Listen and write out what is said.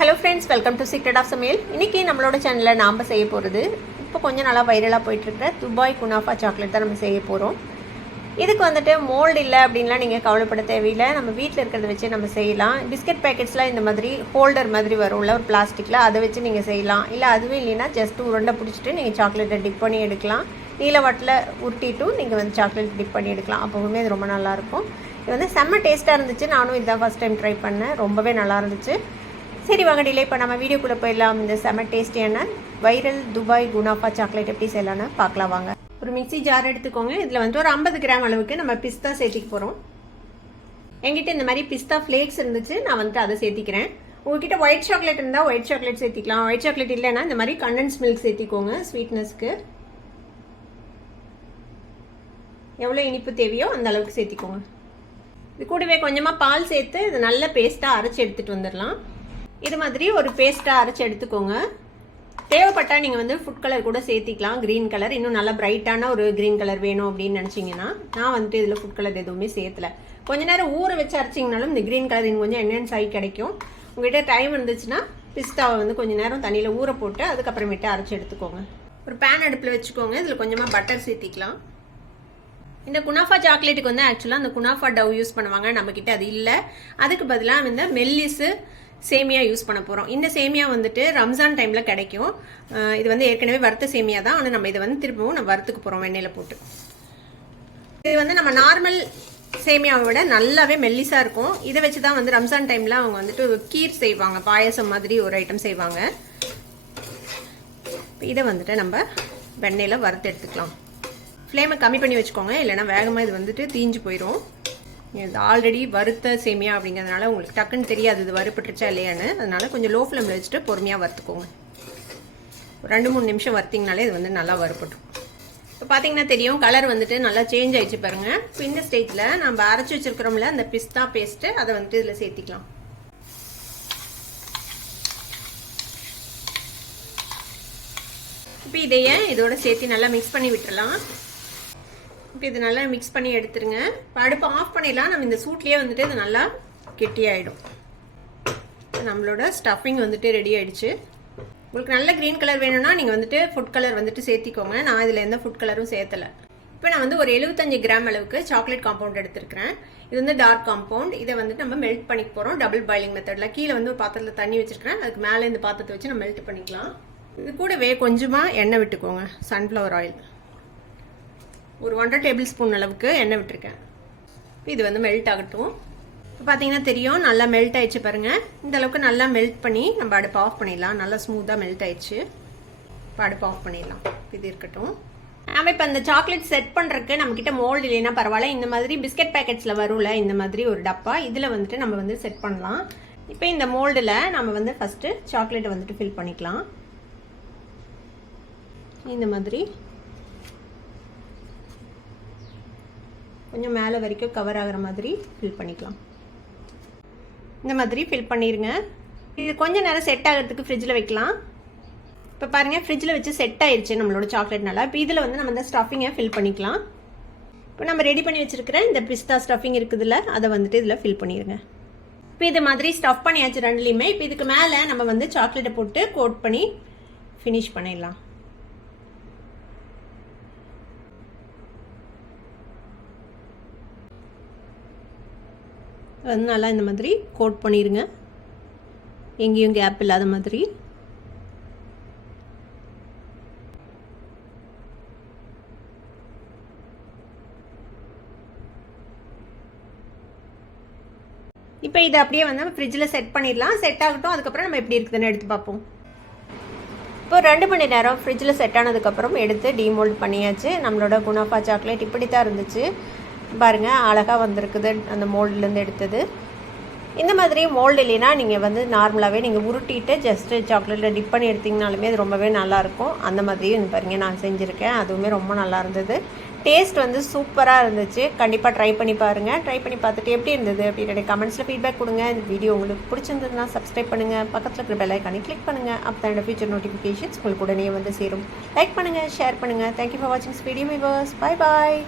Hello friends, welcome to secret of சமையல். இன்றைக்கி நம்மளோட சேனலில் நாம் செய்ய போகிறது இப்போ கொஞ்சம் நாளாக வைரலாக போயிட்டுருக்கிற துபாய் குனாஃபா சாக்லேட் தான் நம்ம செய்ய போகிறோம். இதுக்கு வந்துட்டு மோல்டு இல்லை அப்படின்லாம் நீங்கள் கவலைப்பட தேவையில்லை. நம்ம வீட்டில் இருக்கிறத வச்சு நம்ம செய்யலாம். பிஸ்கட் பேக்கெட்ஸ்லாம் இந்த மாதிரி ஹோல்டர் மாதிரி வரும்ல ஒரு பிளாஸ்டிக்கில், அதை வச்சு நீங்கள் செய்யலாம். இல்லை அதுவும் இல்லைன்னா ஜஸ்ட் உருண்டை பிடிச்சிட்டு நீங்கள் சாக்லேட்டை டிப் பண்ணி எடுக்கலாம். நீலவட்டில் உருட்டிட்டும் நீங்கள் வந்து சாக்லேட் டிப் பண்ணி எடுக்கலாம். அப்போவுமே அது ரொம்ப நல்லாயிருக்கும். இது வந்து செம்ம டேஸ்ட்டாக இருந்துச்சு. நானும் இதான் ஃபஸ்ட் டைம் ட்ரை பண்ணேன். ரொம்பவே நல்லா இருந்துச்சு. சரி வாங்க, டிலே இப்போ நம்ம வீடியோக்குள்ளே போயிடலாம். இந்த செம்ம டேஸ்டியான வைரல் துபாய் குனாஃபா சாக்லேட் எப்படி செய்யலான்னு பார்க்கலாம் வாங்க. ஒரு மிக்ஸி ஜார் எடுத்துக்கோங்க. இதில் வந்து ஒரு 50 கிராம் அளவுக்கு நம்ம பிஸ்தா சேர்த்திக்க போகிறோம். என்கிட்ட இந்த மாதிரி பிஸ்தா ஃப்ளேக்ஸ் இருந்துச்சு, நான் வந்துட்டு அதை சேர்த்திக்கிறேன். உங்ககிட்ட ஒயிட் சாக்லேட் இருந்தால் ஒயிட் சாக்லேட் சேர்த்திக்கலாம். ஒயிட் சாக்லேட் இல்லைன்னா இந்த மாதிரி கண்டென்ஸ் மில்க் சேர்த்திக்கோங்க. ஸ்வீட்னஸ்க்கு எவ்வளோ இனிப்பு தேவையோ அந்த அளவுக்கு சேர்த்திக்கோங்க. இது கூடவே கொஞ்சமாக பால் சேர்த்து இது நல்ல பேஸ்ட்டாக அரைச்சி எடுத்துகிட்டு வந்துடலாம். இது மாதிரி ஒரு பேஸ்ட்டாக அரைச்சி எடுத்துக்கோங்க. தேவைப்பட்டால் நீங்கள் வந்து ஃபுட் கலர் கூட சேர்த்திக்கலாம். க்ரீன் கலர், இன்னும் நல்லா பிரைட்டான ஒரு க்ரீன் கலர் வேணும் அப்படின்னு நினச்சிங்கன்னா. நான் வந்துட்டு இதில் ஃபுட் கலர் எதுவுமே சேர்த்தலை. கொஞ்ச நேரம் ஊற வச்சு அரைச்சிங்கனாலும் இந்த க்ரீன் கலர் இன்னும் கொஞ்சம் என்ஹான்ஸ் ஆகி கிடைக்கும். உங்கள்கிட்ட டைம் இருந்துச்சுன்னா பிஸ்தாவை வந்து கொஞ்சம் நேரம் தண்ணியில் ஊற போட்டு அதுக்கப்புறமேட்டு அரைச்சி எடுத்துக்கோங்க. ஒரு பேன் அடுப்பில் வச்சுக்கோங்க. இதில் கொஞ்சமாக பட்டர் சேர்த்திக்கலாம். இந்த குனாஃபா சாக்லேட்டுக்கு வந்து ஆக்சுவலாக அந்த குனாஃபா டவ் யூஸ் பண்ணுவாங்க. நம்மக்கிட்ட அது இல்லை. அதுக்கு பதிலாக இந்த மெல்லிஸு சேமியா யூஸ் பண்ண போகிறோம். இந்த சேமியா வந்துட்டு ரம்ஜான் டைமில் கிடைக்கும். இது வந்து ஏற்கனவே வறுத்த சேமியா தான். ஆனால் நம்ம இதை வந்து திரும்பவும் நம்ம வறுத்துக்கு போகிறோம் வெண்ணெயில் போட்டு. இது வந்து நம்ம நார்மல் சேமியாவை விட நல்லாவே மெல்லிஸாக இருக்கும். இதை வச்சு தான் வந்து ரம்ஜான் டைமில் அவங்க வந்துட்டு கீர் செய்வாங்க, பாயசம் மாதிரி ஒரு ஐட்டம் செய்வாங்க. இதை வந்துட்டு நம்ம வெண்ணெயில் வறுத்து எடுத்துக்கலாம். ஃப்ளேமை கம்மி பண்ணி வச்சுக்கோங்க, இல்லைனா வேகமாக இது வந்துட்டு தீஞ்சு போயிடும். இது ஆல்ரெடி வறுத்த சேமியா அப்படிங்கிறதுனால உங்களுக்கு டக்குன்னு தெரியாது இது வறுப்பட்டுருச்சா இல்லையான்னு. அதனால கொஞ்சம் லோ ஃப்ளேமில் வச்சுட்டு பொறுமையாக வறுத்துக்கோங்க. ஒரு 2-3 நிமிஷம் வறுத்திங்கனாலே இது வந்து நல்லா வறுப்பட்டும். இப்போ பார்த்தீங்கன்னா தெரியும், கலர் வந்துட்டு நல்லா சேஞ்ச் ஆயிடுச்சு பாருங்கள். இப்போ இந்த ஸ்டேஜில் நம்ம அரைச்சி வச்சுருக்கிறோம்ல அந்த பிஸ்தா பேஸ்ட்டு, அதை வந்துட்டு இதில் சேர்த்திக்கலாம். இப்போ இதையே இதோட சேர்த்து நல்லா மிக்ஸ் பண்ணி விட்டுறலாம். இப்போ இது நல்லா மிக்ஸ் பண்ணி எடுத்துருங்க. இப்போ அடுப்பு ஆஃப் பண்ணிடலாம். நம்ம இந்த சூட்லேயே வந்துட்டு இது நல்லா கெட்டியாயிடும். நம்மளோட ஸ்டஃபிங் வந்துட்டு ரெடி ஆயிடுச்சு. உங்களுக்கு நல்ல க்ரீன் கலர் வேணும்னா நீங்கள் வந்துட்டு ஃபுட் கலர் வந்துட்டு சேர்த்திக்கோங்க. நான் இதில் எந்த ஃபுட் கலரும் சேர்த்தலை. இப்போ நான் வந்து ஒரு 75 கிராம் அளவுக்கு சாக்லேட் காம்பவுண்ட் எடுத்துருக்கிறேன். இது வந்து டார்க் காம்பவுண்ட். இதை வந்துட்டு நம்ம மெல்ட் பண்ணிக்க போகிறோம் டபுள் பாயிலிங் மெத்தடில். கீழே வந்து ஒரு பாத்திரத்தில் தண்ணி வச்சுருக்கிறேன், அதுக்கு மேலே இந்த பாத்திரத்தை வச்சு நம்ம மெல்ட் பண்ணிக்கலாம். இது கூடவே கொஞ்சமாக எண்ணெய் விட்டுக்கோங்க. சன்ஃப்ளவர் ஆயில் ஒரு 1.5 டேபிள் ஸ்பூன் அளவுக்கு எண்ணெய் விட்டுருக்கேன். இது வந்து மெல்ட் ஆகட்டும். இப்போ பார்த்தீங்கன்னா தெரியும், நல்லா மெல்ட் ஆயிடுச்சு பாருங்கள். இந்த அளவுக்கு நல்லா மெல்ட் பண்ணி நம்ம அடுப்பு ஆஃப் பண்ணிடலாம். நல்லா ஸ்மூத்தாக மெல்ட் ஆயிடுச்சு. இப்போ அடுப்பு ஆஃப் பண்ணிடலாம். இது இருக்கட்டும். நம்ம இப்போ அந்த சாக்லேட் செட் பண்ணுறதுக்கு நம்மக்கிட்ட மோல்டு இல்லைன்னா பரவாயில்ல. இந்த மாதிரி பிஸ்கட் பேக்கெட்ஸில் வரும்ல இந்த மாதிரி ஒரு டப்பா, இதில் வந்துட்டு நம்ம வந்து செட் பண்ணலாம். இப்போ இந்த மோல்டில் நம்ம வந்து ஃபஸ்ட்டு சாக்லேட்டை வந்துட்டு ஃபில் பண்ணிக்கலாம். இந்த மாதிரி கொஞ்சம் மேலே வரைக்கும் கவர் ஆகிற மாதிரி ஃபில் பண்ணிக்கலாம். இந்த மாதிரி ஃபில் பண்ணிடுங்க. இது கொஞ்சம் நேரம் செட் ஆகிறதுக்கு ஃப்ரிட்ஜில் வைக்கலாம். இப்போ பாருங்கள், ஃப்ரிட்ஜில் வச்சு செட் ஆயிடுச்சு நம்மளோட சாக்லேட் நல்லா. இப்போ இதில் வந்து நம்ம இந்த ஸ்டஃபிங்கை ஃபில் பண்ணிக்கலாம். இப்போ நம்ம ரெடி பண்ணி வச்சுருக்கிற இந்த பிஸ்தா ஸ்டஃபிங் இருக்குதுல்ல, அதை வந்துட்டு இதில் ஃபில் பண்ணிடுங்க. இப்போ இது மாதிரி ஸ்டஃப் பண்ணியாச்சு ரெண்டுலேயுமே. இப்போ இதுக்கு மேலே நம்ம வந்து சாக்லேட்டை போட்டு கோட் பண்ணி ஃபினிஷ் பண்ணிடலாம். வந்து நல்லா இந்த மாதிரி கோட் பண்ணிடுங்க, எங்கேயும் கேப் இல்லாத மாதிரி. இப்போ இதை அப்படியே வந்து நம்ம ஃப்ரிட்ஜில் செட் பண்ணிடலாம். செட் ஆகட்டும். அதுக்கப்புறம் நம்ம எப்படி இருக்குதுன்னு எடுத்து பார்ப்போம். இப்போ 2 மணி நேரம் ஃப்ரிட்ஜில் செட் ஆனதுக்கப்புறம் எடுத்து டீமோல்ட் பண்ணியாச்சு. நம்மளோட குனாஃபா சாக்லேட் இப்படி தான் இருந்துச்சு பாருங்கள். அழகாக வந்திருக்குது அந்த மோல்டுலேருந்து எடுத்தது. இந்த மாதிரி மோல்டு இல்லைன்னா நீங்கள் வந்து நார்மலாகவே நீங்கள் உருட்டிட்டு ஜஸ்ட்டு சாக்லேட்டில் டிப் பண்ணி எடுத்திங்கனாலுமே அது ரொம்பவே நல்லாயிருக்கும். அந்த மாதிரியும் பாருங்கள் நான் செஞ்சுருக்கேன். அதுவுமே ரொம்ப நல்லா இருந்தது. டேஸ்ட் வந்து சூப்பராக இருந்துச்சு. கண்டிப்பாக ட்ரை பண்ணி பாருங்கள். ட்ரை பண்ணி பார்த்துட்டு எப்படி இருந்தது அப்படின்னு கமெண்ட்ஸில் ஃபீட்பேக் கொடுங்க. இந்த வீடியோ உங்களுக்கு பிடிச்சிருந்ததுன்னா சப்ஸ்கிரைப் பண்ணுங்கள். பக்கத்தில் இருக்கிற பெல் ஐக்கானை கிளிக் பண்ணுங்கள். அப்போ தான் ஃபியூச்சர் நோட்டிஃபிகேஷன்ஸ் உங்களுக்கு உடனே வந்து சேரும். லைக் பண்ணுங்கள், ஷேர் பண்ணுங்கள். தேங்க்யூ ஃபார் வாட்சிங் this video viewers. Bye bye.